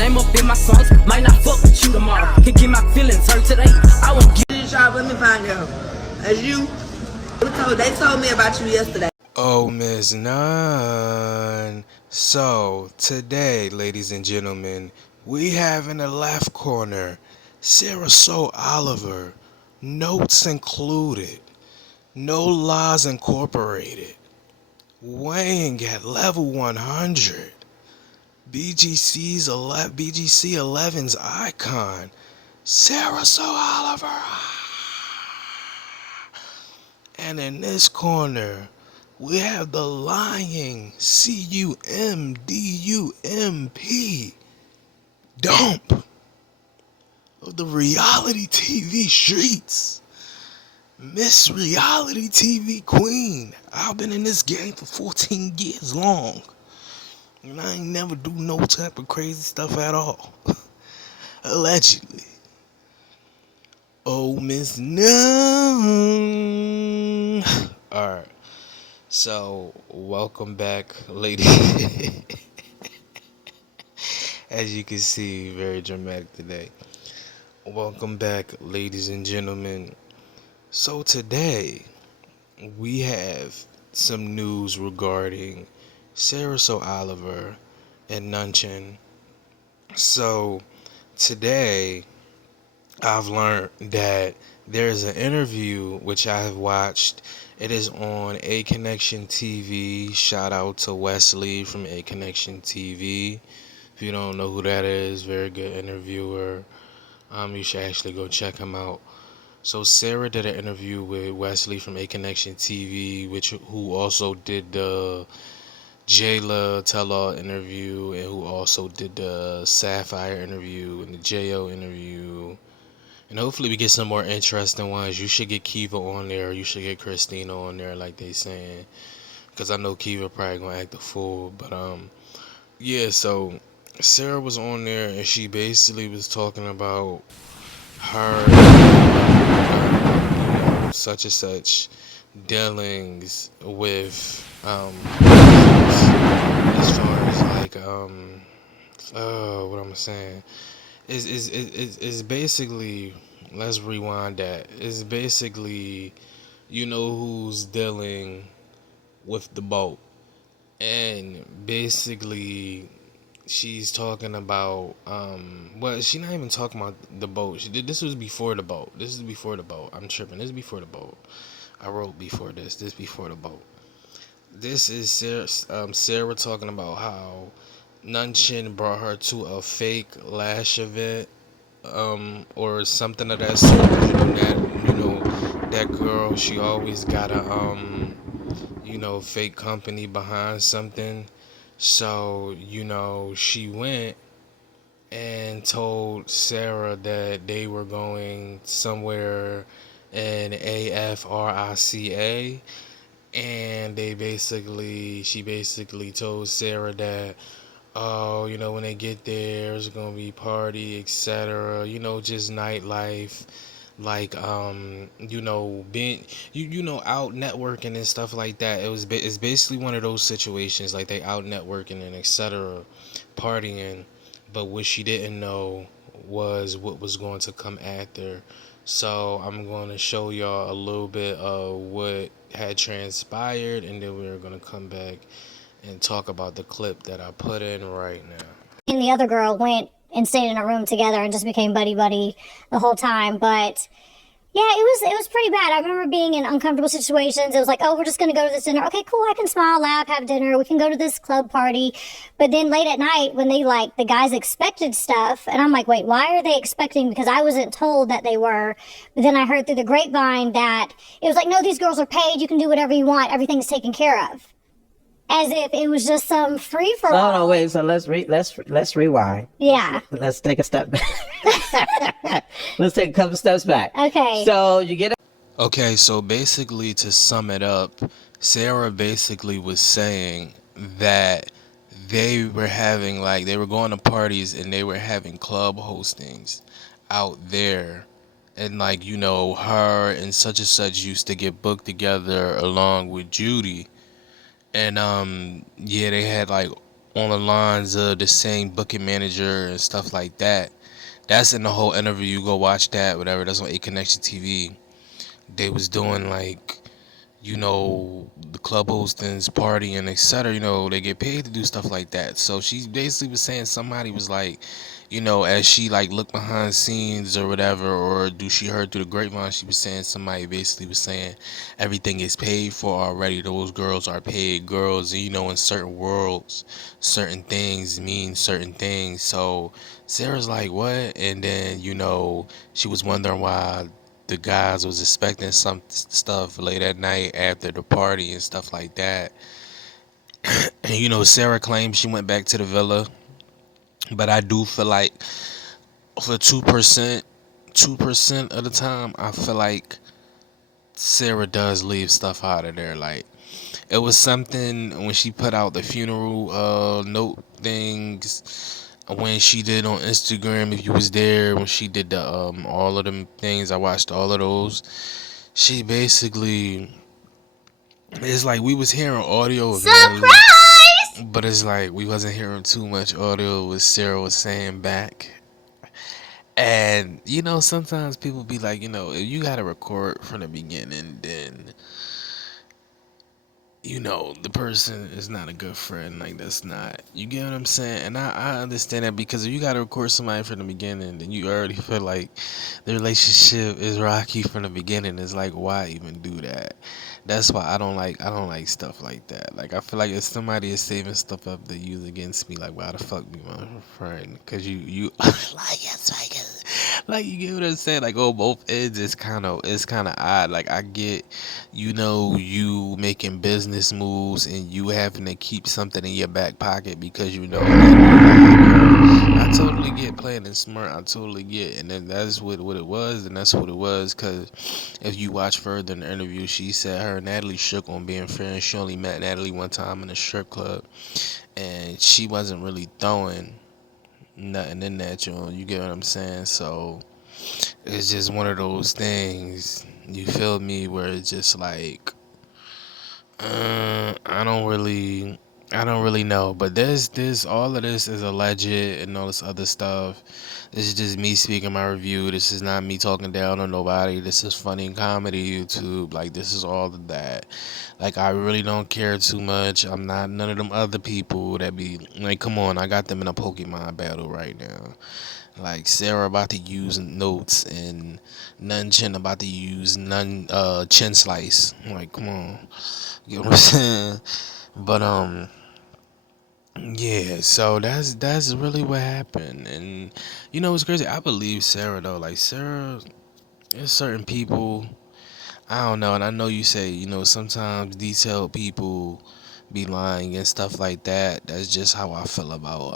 name up in my songs. Might not fuck with you tomorrow. Can get my feelings hurt today. I won't get this job. Let me find out. As you they told me about you yesterday. Oh, Miss Nunn. So, today, ladies and gentlemen, we have in the left corner Sarah So Oliver. Notes included. No Laws Incorporated. Weighing at level 100. BGC 11's icon. Sarah So Oliver. And in this corner, we have the lying CUMDUMP dump of the reality TV streets. Miss Reality TV Queen. I've been in this game for 14 years long. And I ain't never do no type of crazy stuff at all. Allegedly. Oh, Miss Nunn. Alright. So, welcome back, ladies. As you can see, very dramatic today. Welcome back, ladies and gentlemen. So today, we have some news regarding Sarah So Oliver and Nunchin. So, today, I've learned that there's an interview which I have watched. It is on A Connection TV. Shout out to Wesley from A Connection TV. If you don't know who that is, very good interviewer. You should actually go check him out. So Sarah did an interview with Wesley from A Connection TV, who also did the Jayla Tell-All interview, and who also did the Sapphire interview and the J.O. interview. And hopefully we get some more interesting ones. You should get Kiva on there. You should get Christina on there, like they saying. Because I know Kiva probably going to act a fool. But, yeah, so Sarah was on there, and she basically was talking about her, such and such dealings with, as far as, like, what am I saying? Is basically, let's rewind that. It's basically, who's dealing with the boat. And basically, she's talking about, well, she's not even talking about the boat. This was before the boat. This is before the boat. I'm tripping. This is before the boat. I wrote before this. This before the boat. This is Sarah talking about how Nunchin brought her to a fake lash event, or something of that sort. That girl, she always got a, fake company behind something. So, she went and told Sarah that they were going somewhere in AFRICA, and she basically told Sarah that, oh, when they get there, it's gonna be party, etc. Just nightlife, like, being, out networking and stuff like that. It's basically one of those situations, like they out networking and etc. partying, but what she didn't know was what was going to come after. So I'm going to show y'all a little bit of what had transpired, and then we're going to come back and talk about the clip that I put in right now. And the other girl went and stayed in a room together and just became buddy-buddy the whole time. But yeah, it was pretty bad. I remember being in uncomfortable situations. It was like, oh, we're just going to go to this dinner. Okay, cool. I can smile, laugh, have dinner. We can go to this club party. But then late at night when the guys expected stuff, and I'm like, wait, why are they expecting? Because I wasn't told that they were. But then I heard through the grapevine that it was like, no, these girls are paid. You can do whatever you want. Everything's taken care of. As if it was just some free for all. No, wait. So let's rewind. Yeah. Let's take a step back. Let's take a couple steps back. Okay. So you get. Okay, so basically, to sum it up, Sarah basically was saying that they were going to parties and they were having club hostings out there. And her and such used to get booked together along with Judy. And, they had on the lines of the same booking manager and stuff like that. That's in the whole interview. You go watch that, whatever. That's on A Connection TV. They was doing like, the club hostings, party, and etc. They get paid to do stuff like that. So she basically was saying somebody was like, as she like looked behind scenes or whatever, or do she heard through the grapevine, she was saying somebody basically was saying everything is paid for already. Those girls are paid girls, and in certain worlds, certain things mean certain things. So Sarah's like, what? And then she was wondering why the guys was expecting some stuff late at night after the party and stuff like that. And Sarah claims she went back to the villa, but I do feel like for 2% of the time, I feel like Sarah does leave stuff out of there. Like, it was something when she put out the funeral note things, when she did on Instagram, if you was there, when she did the all of them things, I watched all of those. She basically, it's like we was hearing audio of Natalie, but it's like we wasn't hearing too much audio of what Sarah was saying back. And sometimes people be like, if you gotta record from the beginning, then the person is not a good friend. Like, that's not, you get what I'm saying? And I understand that, because if you gotta record somebody from the beginning, then you already feel like the relationship is rocky from the beginning. It's like, why even do that? That's why I don't like stuff like that. Like, I feel like if somebody is saving stuff up to use against me, like, why the fuck be my friend? Because you like, it's like you get what I'm saying? Like, on both ends, it's kind of odd. Like, I get, you making business moves and you having to keep something in your back pocket because I totally get playing it smart. I totally get, and then that's what it was, and that's what it was. Cause if you watch further in the interview, she said her and Natalie shook on being friends. She only met Natalie one time in a strip club, and she wasn't really throwing nothing in that joint. You get what I'm saying? So it's just one of those things. You feel me? Where it's just like, I don't really know. But this, all of this is alleged and all this other stuff. This is just me speaking my review. This is not me talking down on nobody. This is funny comedy YouTube. Like, this is all of that. Like, I really don't care too much. I'm not none of them other people that be like, come on, I got them in a Pokemon battle right now. Like, Sarah about to use notes, and Nun Chin about to use Chin Slice. Like, come on. You know what I'm saying? But yeah, so that's really what happened. And it's crazy. I believe Sarah though. Like, Sarah, there's certain people, I don't know, and I know you say, sometimes detailed people be lying and stuff like that. That's just how I feel about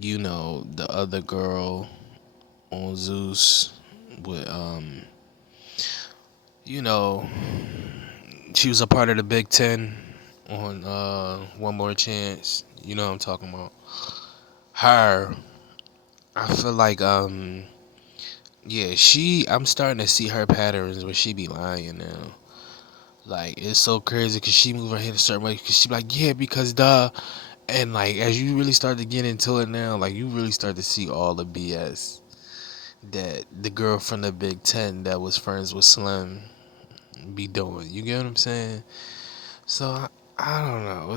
the other girl on Zeus with you know, she was a part of the Big Ten on One More Chance. You know what I'm talking about. Her, I feel like yeah, I'm starting to see her patterns where she be lying now. Like, it's so crazy because she move her head a certain way, because she be like, yeah, because duh. And like, as you really start to get into it now, like, you really start to see all the BS that the girl from the Big Ten that was friends with Slim be doing. You get what I'm saying? So I don't know.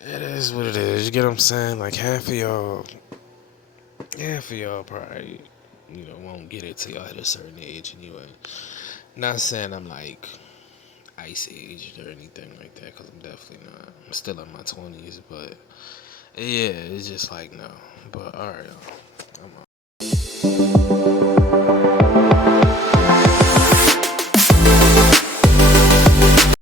It is what it is. You get what I'm saying? Like, half of y'all probably, won't get it till y'all hit a certain age anyway. Not saying I'm like ice aged or anything like that, because I'm definitely not. I'm still in my 20s, but yeah, it's just like, no. But alright, y'all.